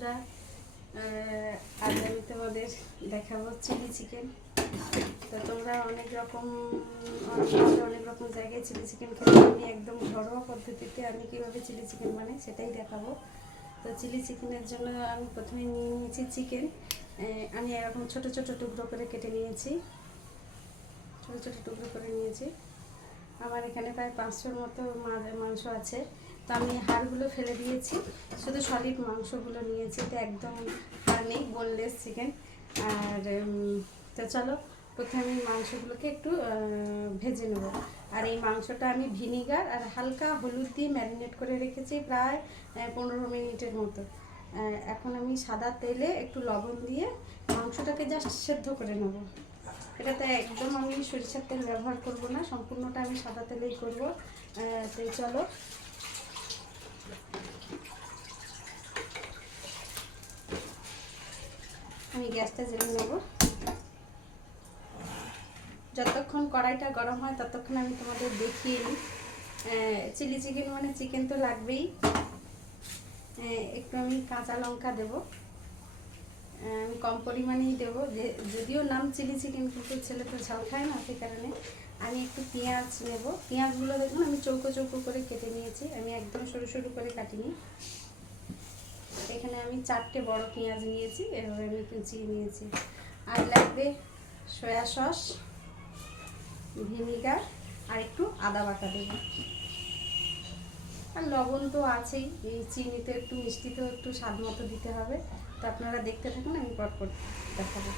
বন্ধুরা, আজ আমি তোমাদের দেখাবো চিলি চিকেন। তো তোমরা অনেক রকম জায়গায় চিলি চিকেন খেতে, আমি একদম ঘরোয়া পদ্ধতিতে আমি কীভাবে চিলি চিকেন বানাই সেটাই দেখাবো। তো চিলি চিকেনের জন্য আমি প্রথমে নিয়ে নিয়েছি চিকেন। আমি এরকম ছোট ছোট টুকরো করে কেটে নিয়েছি, আমার এখানে প্রায় 500-র মতো মাংস আছে। তো আমি হাড়গুলো ফেলে দিয়েছি, শুধু সলিড মাংসগুলো নিয়েছি। তো একদম হাড় নেই, বোনলেস চিকেন। আর তো চলো প্রথমে আমি মাংসগুলোকে একটু ভেজে নেব। আর এই মাংসটা আমি ভিনিগার আর হালকা হলুদ দিয়ে ম্যারিনেট করে রেখেছি প্রায় 15 মিনিটের মতো। এখন আমি সাদা তেলে একটু লবণ দিয়ে মাংসটাকে জাস্ট সেদ্ধ করে নেব। এটাতে একদম আমি সরিষার তেল ব্যবহার করব না, সম্পূর্ণটা আমি সাদা তেলেই করব। তো চলো আমি গ্যাসটা জ্বেলে নেব। যতক্ষণ কড়াইটা গরম হয় ততক্ষণ আমি তোমাদের দেখিয়ে নিই। চিলি চিকেন মানে চিকেন তো লাগবেই। একটু আমি কাঁচা লঙ্কা দেব, আমি কম পরিমাণেই দেবো, যদিও নাম চিলি চিকেন, কিন্তু ছেলে তো ঝাল খায় না, সেই কারণে আমি একটু পেঁয়াজ নেব। পেঁয়াজগুলো দেখুন আমি চৌকো চৌকো করে কেটে নিয়েছি, আমি একদম সরু সরু করে কাটিনি। এখানে আমি 4টে বড় পেঁয়াজ নিয়েছি, এভাবে আমি কুচিয়ে নিয়েছি। আর লাগবে সয়া সস, ভিনিগার আর একটু আদা বাটা দেবো। আর লবণ তো আছেই, এই চিনিতে একটু, মিষ্টিতেও একটু স্বাদ মতো দিতে হবে। তো আপনারা দেখতে থাকুন, আমি পটপট দেখাবো।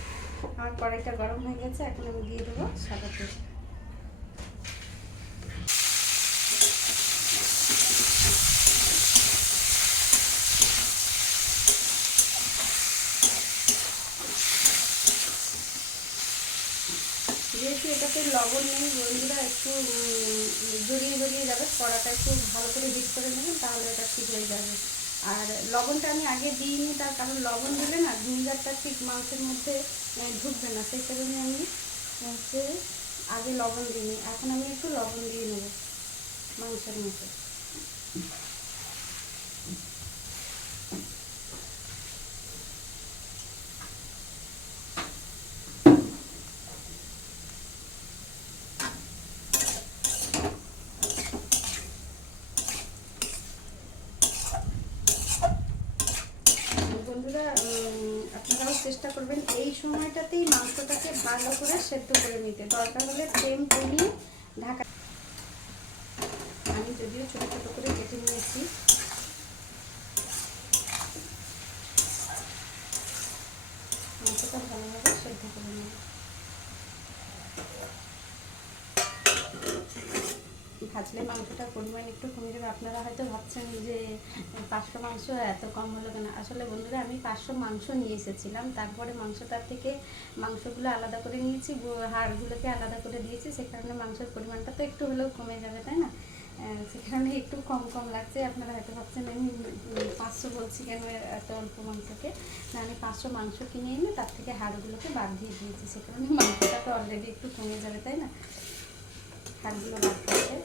আমার কড়াইটা গরম হয়ে গেছে, এখন আমি দিয়ে দেবো সাদা তেল। যেহেতু এটাতে লবণ নেই বন্ধুরা, একটু জড়িয়ে যাবে, কড়াটা একটু ভালো করে হিট করে নেবেন, তাহলে এটা ঠিক হয়ে যাবে। আর লবণটা আমি আগে দিইনি, তার কারণ লবণ দিলে না ভিনিগারটা ঠিক মাংসের মধ্যে ঢুকবে না, সেই কারণে আমি হচ্ছে আগে লবণ দিইনি। এখন আমি একটু লবণ দিয়ে নেব মাংসের মধ্যে। বন্ধুরা, আপনারাও চেষ্টা করবেন এই সময়টাতেই মাংসটাকে ভালো করে সেদ্ধ করে নিতে। দরকার হলে ফ্লেম কমিয়ে ঢাকা। আমি যদিও ছোটো ছোটো করে কেটে নিয়েছি, মাংসটা ভালোভাবে সেদ্ধ করে নেব। ভাজলে মাংসটার পরিমাণ একটু কমে যাবে। আপনারা হয়তো ভাবছেন যে 500 মাংস এত কম হলো কেন। আসলে বন্ধুরা, আমি 500 মাংস নিয়ে এসেছিলাম, তারপরে মাংসটার থেকে মাংসগুলো আলাদা করে নিয়েছি, হাড়গুলোকে আলাদা করে দিয়েছি, সে কারণে মাংসের পরিমাণটা তো একটু হলেও কমে যাবে, তাই না? সেখানে একটু কম কম লাগছে। আপনারা হয়তো ভাবছেন আমি 500 বলছি কেন এত অল্প মাংসকে। না, আমি 500 মাংস কিনে এনে তার থেকে হাড়গুলোকে বাদ দিয়ে দিয়েছি, সে কারণে মাংসটা তো অলরেডি একটু কমে যাবে, তাই না? হাড়গুলো বাদ করতে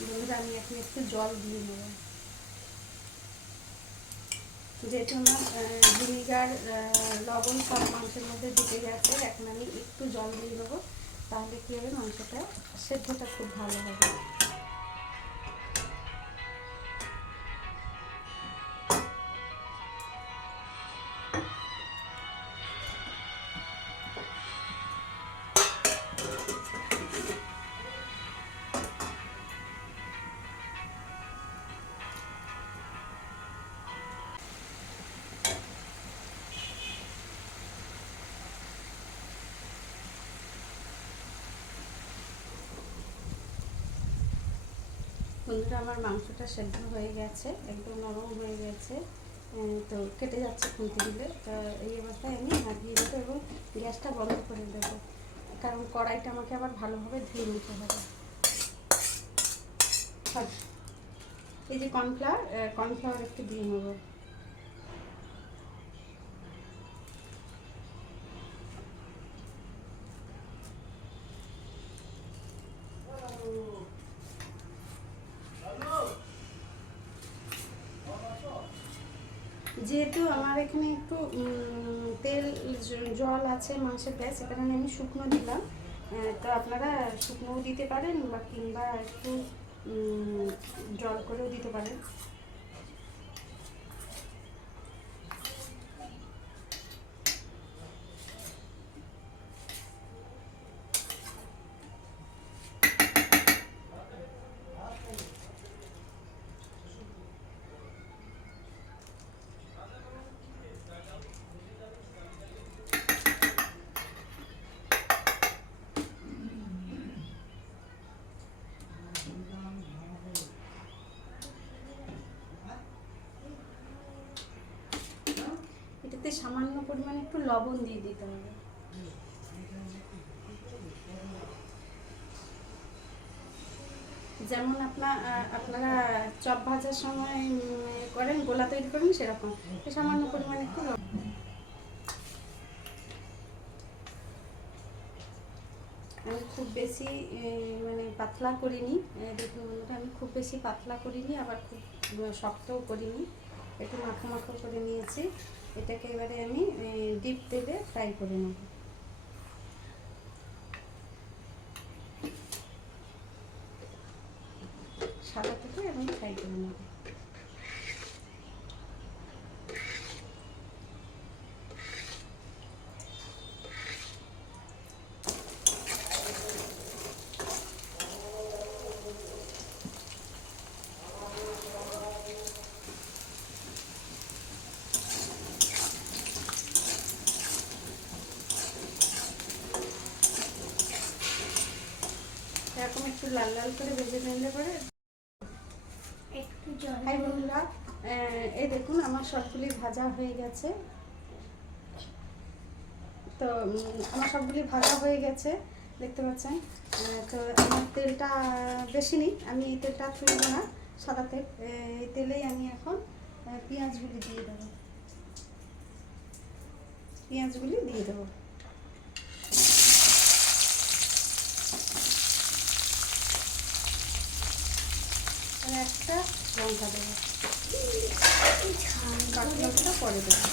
বন্ধুরা, আমি এখন একটু জল দিয়ে নেব। যেহেতু আমার ভিনিগার, লবণ সব মাংসের মধ্যে ঢুকে গেছে, এখন আমি একটু জল দিয়ে দেবো, তাহলে কী হবে, মাংসটা সেদ্ধটা খুব ভালো হবে। বন্ধুরা, আমার মাংসটা সেদ্ধ হয়ে গেছে, একদম নরম হয়ে গেছে। তো কেটে যাচ্ছে খুলতে দিলে। তো এই অবস্থায় আমি নামিয়ে দেবো এবং গ্যাসটা বন্ধ করে দেবো, কারণ কড়াইটা আমাকে আবার ভালোভাবে ধুয়ে নিতে হবে। এই যে কর্নফ্লাওয়ার একটু দিয়ে নেব। যেহেতু আমার এখানে একটু তেল জল আছে মাংসের প্যাঁচ, সে কারণে আমি শুকনো দিলাম। তো আপনারা শুকনোও দিতে পারেন বা কিংবা একটু জল করেও দিতে পারেন। এটাতে সামান্য পরিমাণে একটু লবণ দিয়ে দিতে হবে। যেমন আপনারা চপ ভাজার সময় করেন, গোলা তৈরি করেন, সেরকম সামান্য পরিমাণে একটু লবণ। আমি খুব বেশি মানে পাতলা করিনি, দেখুন বন্ধুরা, আমি খুব বেশি পাতলা করিনি, আবার খুব শক্তও করিনি, একটু মাখো মাখো করে নিয়েছি। এটাকে এবারে আমি ডিপ তেলে ফ্রাই করে নেব। সাদা থেকে আমি ফ্রাই করে নেব। এরকম একটু লাল লাল করে ভেজে নিলে পরে একটু জল। হাই বন্ধুরা, এই দেখুন আমার সবগুলি ভাজা হয়ে গেছে। তো আমার সবগুলি ভাজা হয়ে গেছে, দেখতে পাচ্ছেন। তো আমার তেলটা বেশি নেই, আমি এই তেলটা তুলব না, সাদা তেল। এই তেলেই আমি এখন পেঁয়াজগুলি দিয়ে দেবো। পেঁয়াজগুলি দিয়ে দেবো। একটা লঙ্কা দেবো, বাকি লঙ্কাটা পরে দেবো।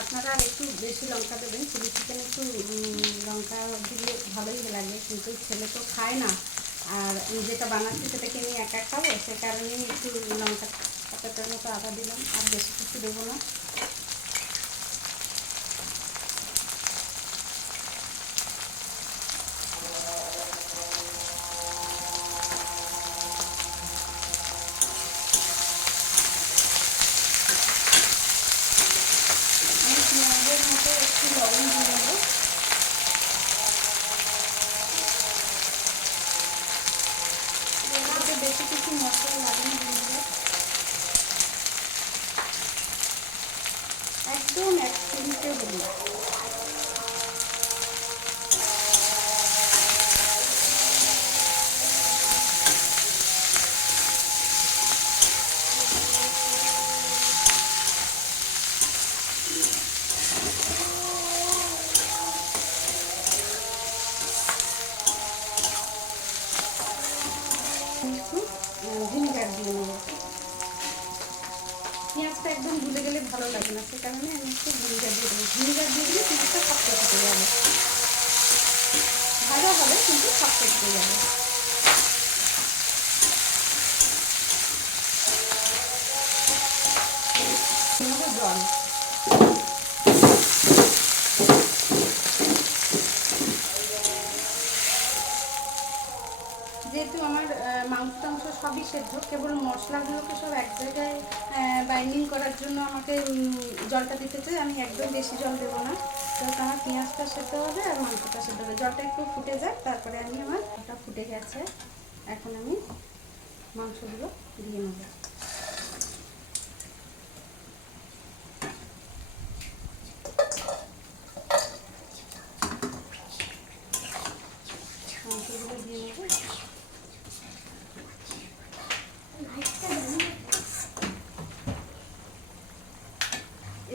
আপনারা একটু বেশি লঙ্কা দেবেন, চিলি চিকেন একটু লঙ্কা দিলে ভালোই লাগে, কিন্তু ছেলে তো খায় না, আর যেটা বানাচ্ছি সেটাকে আমি একা খাবো, সে কারণেই একটু লঙ্কা পাতাটার মতো আদা দিলাম, আর বেশি কিছু দেবো না। আমি পেঁয়াজের মতো একটু লবণ দিয়ে নেবো। বেশি কিছু মশলা লাগে না, একদম 1 চিমটে হলুদ। একটু ভিনেগার দিয়ে নেব। পেঁয়াজটা একদম ভুলে গেলে ভালো লাগে না, সে কারণে আমি একটু ভিনেগার দিয়ে দেবো। ভিনেগার দিয়ে দিলে পেঁয়াজটা শক্ত হতে যাবে, ভালো হবে কিন্তু শক্ত হতে যাবে। জল যেহেতু আমার মাংস টাংস সবই সেদ্ধ, কেবল মশলাগুলোকে সব এক জায়গায় বাইন্ডিং করার জন্য আমাকে জলটা দিতে চাই। আমি একদম বেশি জল দেবো না, যেহেতু আমার পেঁয়াজটা সেদ্ধ হবে আর মাংসটা সেদ্ধ হবে। জলটা একটু ফুটে যায়, তারপরে আমি আমার ফুটে গেছে। এখন আমি মাংসগুলো দিয়ে নেব। মাংসগুলো দিয়ে নেব।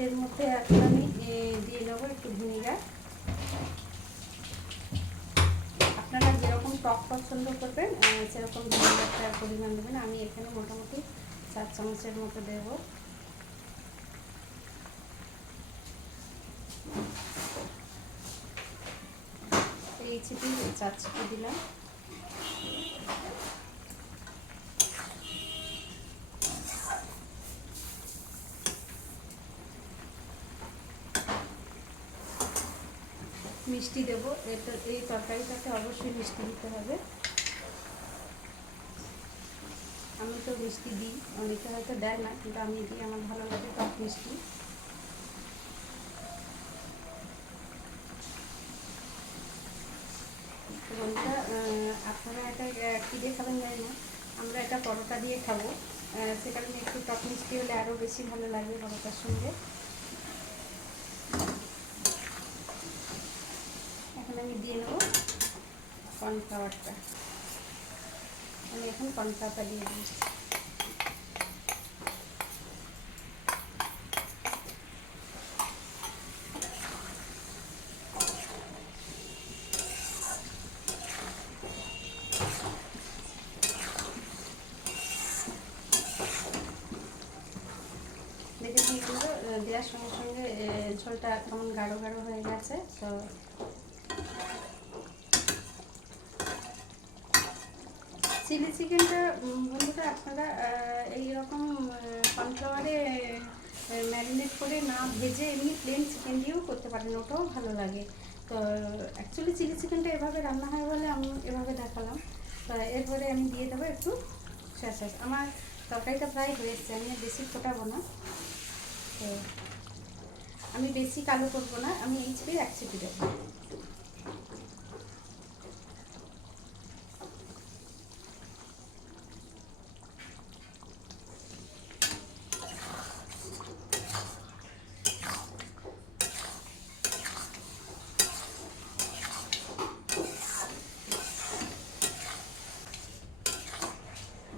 এর মধ্যে এখন আমি দিয়ে নেবো একটু ভিনেগার। আপনারা যেরকম টক পছন্দ করবেন সেরকম ভিনেগারটার পরিমাণ দেবেন। আমি এখানে মোটামুটি 4 চামচের মতো দেব। এই চিপি 4 চিপি দিলাম। মিষ্টি দেবো। এই তরকারিটাতে অবশ্যই মিষ্টি দিতে হবে। আমি তো মিষ্টি দিই, অনেকে হয়তো দেয় না, কিন্তু আমি দিই, আমার ভালো লাগে টক মিষ্টি। বন্ধুরা, আপনারা এটা কী দিয়ে খাবেন জানি না, আমরা এটা পরোটা দিয়ে খাবো। সে কারণে একটু টক মিষ্টি হলে আরও বেশি ভালো লাগবে পরোটার সঙ্গে। এখন আমি দিয়ে নেব কর্নফ্লাওয়ারটা। আমি এখন কর্নফ্লাওয়ারটা দিয়ে দিচ্ছি। দেখেছি কিন্তু দেওয়ার সঙ্গে সঙ্গে ঝোলটা কেমন গাঢ় গাঢ় হয়ে গেছে। তো চিলি চিকেনটা বন্ধুরা আপনারা এইরকম কর্নফ্লাওয়ারে ম্যারিনেট করে না ভেজে এমনি প্লেন চিকেন দিয়েও করতে পারেন, ওটাও ভালো লাগে। তো অ্যাকচুয়ালি চিলি চিকেনটা এভাবে রান্না হয় বলে আমি এভাবে দেখালাম। তো এরপরে আমি দিয়ে দেবো একটু সয়া সস। আমার তরকারিটা প্রায় হয়ে এসছে, আমি বেশি ফোটাবো না। তো আমি বেশি কালো করবো না, আমি এই চিপে 1 চিপি দেবো।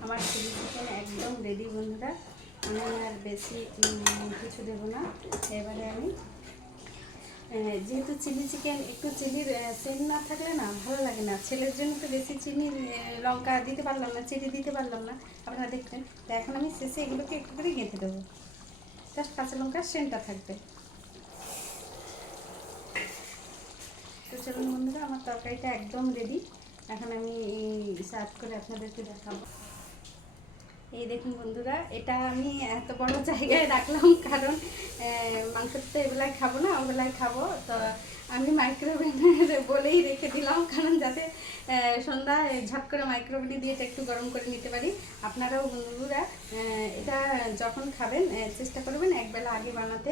আমার চিলি চিকেন একদম রেডি বন্ধুরা। আমি আর বেশি কিছু দেবো না। এবারে আমি যেহেতু চিলি চিকেন একটু চিনির সেন্ট না থাকলে না ভালো লাগে না। ছেলের জন্য তো বেশি চিনি লঙ্কা দিতে পারলাম না, চিনি দিতে পারলাম না, আপনারা দেখবেন। তো এখন আমি শেষে এগুলোকে একটু করে গেঁথে দেবো, জাস্ট কাঁচা লঙ্কার সেন্টটা থাকবে। তো চলুন বন্ধুরা, আমার তরকারিটা একদম রেডি। এখন আমি সার্ভ করে আপনাদেরকে দেখাবো। এই দেখুন বন্ধুরা, এটা আমি এত বড় জায়গায় রাখলাম কারণ মাংসটা তো এবেলায় খাবো না, ওবেলায় খাবো। তো আমি মাইক্রোওভেনে বলেই রেখে দিলাম, কারণ যাতে সন্ধ্যায় ঝট করে মাইক্রোওভেনে দিয়ে এটা একটু গরম করে নিতে পারি। আপনারাও বন্ধুরা এটা যখন খাবেন চেষ্টা করবেন একবেলা আগে বানাতে।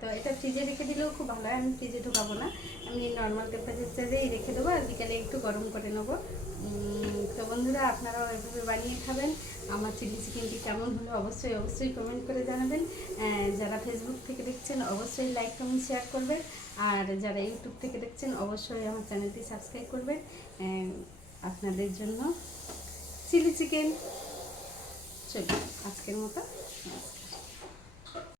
তো এটা ফ্রিজে রেখে দিলেও খুব ভালো হয়। আমি ফ্রিজে ঢোকাবো না, আমি নর্মাল টেম্পারেচারেই রেখে দেবো, আর বিকালে একটু গরম করে নেবো। তো বন্ধুরা, আপনারাও এভাবে বানিয়ে খাবেন। আমার চিলি চিকেনটি কেমন হলো অবশ্যই কমেন্ট করে জানাবেন। যারা ফেসবুক থেকে দেখছেন অবশ্যই লাইক কমেন্ট শেয়ার করবেন, আর যারা ইউটিউব থেকে দেখছেন অবশ্যই আমার চ্যানেলটি সাবস্ক্রাইব করবেন। আপনাদের জন্য চিলি চিকেন। চলুন আজকের মতো